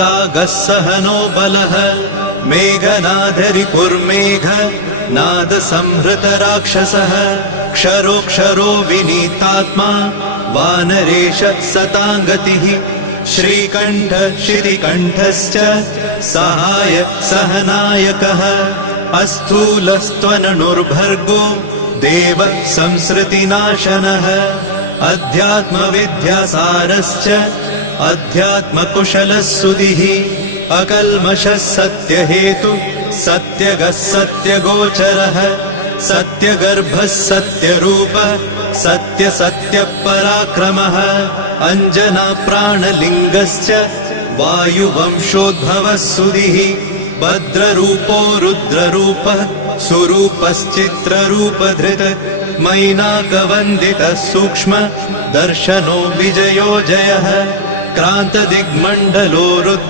सहनो बलः मेघनादरिपुर्मेघ नाद संहृत राक्षसः क्षरोक्षरो विनीतात्मा वानरेश सतांगतिः श्रीकण्ठ शितिकण्ठश्च सहाय सहनायकः अस्थूलस्त्वननुर्भर्गो देव संसृतिनाशनः अध्यात्मविद्यासारश्च अध्यात्मकुशलः सुधिः अकल्मषः सत्यहेतु सत्यगः सत्यगोचरः सत्यगर्भः सत्यरूपः सत्यपराक्रमः अञ्जनाप्राणलिङ्गश्च वायुवंशोद्भवः सुधिः भद्ररूपो रुद्ररूपः सुरूपश्चित्ररूपधृत् मैनाकवन्दितः सूक्ष्म दर्शनो विजयो जयः क्रान्तदिग्मण्डलो रुद्र